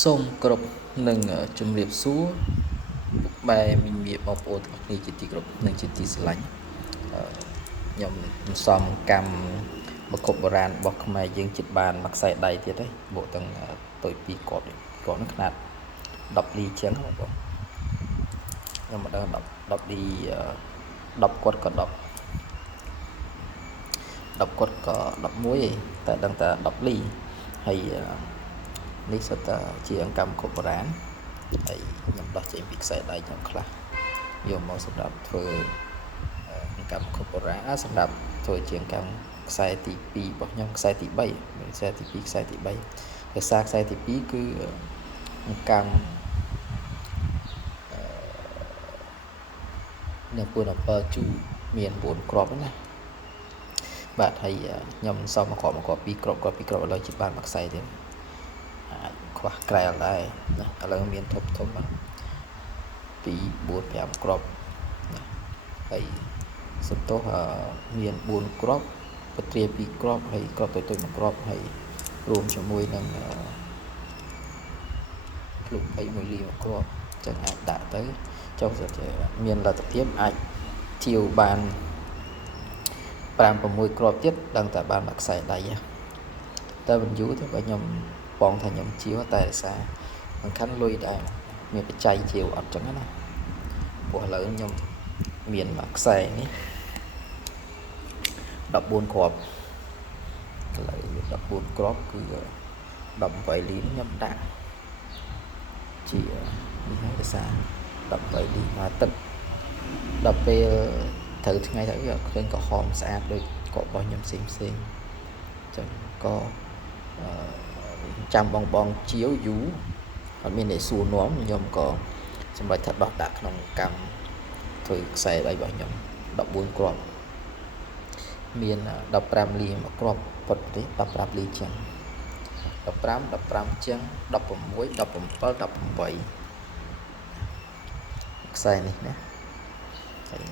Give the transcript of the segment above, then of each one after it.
សូមគោរពនិងជំរាបសួរបែមីងមាបងប្អូនទាំងអស់គ្នាជាទីគោរពនិងជាទីស្រឡាញ់ខ្ញុំសំកម្មបកុបបុរាណរបស់ខ្មែរយើងជិតបានមួយខ្សែដៃទៀតហើយបូកទាំងទុយពីរគាត់នឹងຂະຫນາດ10លីជាងបងប្អូនខ្ញុំមិនដឹង10លី10គាត់ក៏10គាត់ក៏11ឯងតែដឹងតែ10លីហើយនេះសិតតែជាអង្កាំខុបបុរាណហើយខ្ញុំដោះចេញពីខ្សែដៃខ្ញុំខ្លះយកមកសម្រាប់ធ្វើអង្កាំខុបបុរាណសម្រាប់ធ្វើជាអង្កាំខ្សែទី2របស់ខ្ញុំខ្សែទី3ខ្សែទី2ខ្សែទី3ភាសាខ្សែទី2គឺអង្កាំនៅពួន7ជូមាន9គ្រាប់ណាបាទហើយខ្ញុំសមមកគ្រាប់2គ្រាប់ឥឡូវជិះបានមួយខ្សែទៀតខ្វះក្រែលដែរណាឥឡូវមានធំ2 4 5គ្រាប់ណាហើយសន្ទុះមាន4គ្រាប់ពទ្រា2គ្រាប់ហើយគ្រាប់តូច1គ្រាប់ហើយរួមជាមួយនឹងភ្លុក21លី1គ្រាប់ចឹងអាចដាក់ទៅចុះទៅមានលទ្ធភាពអាចជាវបាន5-6គ្រាប់ទៀតដឹងតែបានមួយខ្សែដៃតែមិនយូរទេបើខ្ញុំបងថាខ្ញុំជាវតែសារសំខាន់លុយដែរមានបច្ច័យជាវអត់ចឹងណាព្រោះឥឡូវខ្ញុំមានមួយខ្សែនេះ14គ្រាប់ឥឡូវមាន14គ្រាប់គឺ18លីខ្ញុំដាក់ជានេះហើយភាសា18លីមកទឹកដល់ពេលត្រូវថ្ងៃទៅវាឃើញក្រហមស្អាតដូចកករបស់ខ្ញុំផ្សេងចឹងក៏ចាំបងជាវយូរអត់មានអ្នកសួរនាំខ្ញុំក៏សម្រាប់ថាដោះដាក់ក្នុងកម្មធ្វើខ្សែដៃរបស់ខ្ញុំ14គ្រាប់មាន15លីមួយគ្រាប់ពុតទេ15លីចឹង15ចឹង16 17 18ខ្សែនេះណាហើយ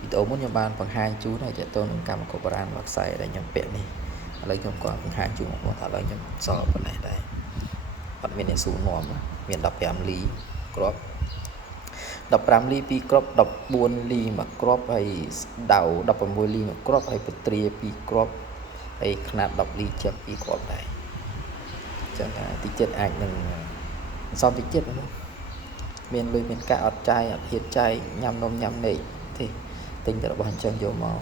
វីដេអូមុនខ្ញុំបានបង្ហាញជូនហើយទាក់ទងនឹងកម្មគបុរាណមួយខ្សែដែលខ្ញុំពាក់នេះឥឡូវខ្ញុំក៏បង្ហាញជូនបងប្អូនថាឥឡូវខ្ញុំសល់ប៉ុណ្ណេះដែរអត់មានអ្នកសួរនាំមាន15លីគ្រាប់15លី2គ្រាប់14លី1គ្រាប់ហើយដៅ16លី1គ្រាប់ហើយពទ្រា2គ្រាប់ហើយຂະຫນាត10លីជា2គ្រាប់ដែរចឹងតិចចិត្តអាចនឹងសំតិចចិត្តមានលុយមានកាក់អត់ចាយអត់ហ៊ានចាយញ៉ាំនំញ៉ាំនេកទេទិញតែរបស់អញ្ចឹងយកមក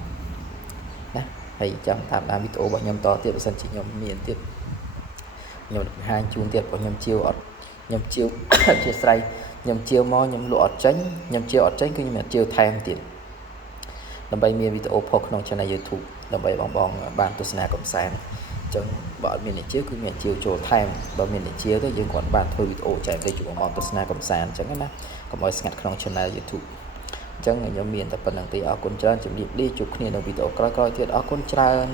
ណាហើយចាំតាមដានវីដេអូរបស់ខ្ញុំតទៀតបើសិនជាខ្ញុំមានទៀតខ្ញុំបង្ហាញជូនទៀតរបស់ខ្ញុំជាវអត់ខ្ញុំជាវជាស្រ័យខ្ញុំជាវមកខ្ញុំលក់អត់ចេញខ្ញុំជាវអត់ចេញគឺខ្ញុំជាវថែមទៀតដើម្បីមានវីដេអូផុសក្នុង Channel YouTube ដើម្បីបងបានទស្សនាកំសាន្តអញ្ចឹងបើអត់មានអ្នកជាវគឺមានជាវចូលថែមបើមានអ្នកជាវទៅយើងគាត់បានធ្វើវីដេអូចែកលេខជូនបងទស្សនាកំសាន្តអញ្ចឹងណាកុំឲ្យស្ងាត់ក្នុង Channel YouTube អញ្ចឹងខ្ញុំមានតែប៉ុណ្្នឹងទេអរគុណច្រើនជំរាបលាជួបគ្នានៅវីដេអូក្រោយៗទៀតអរគុណច្រើន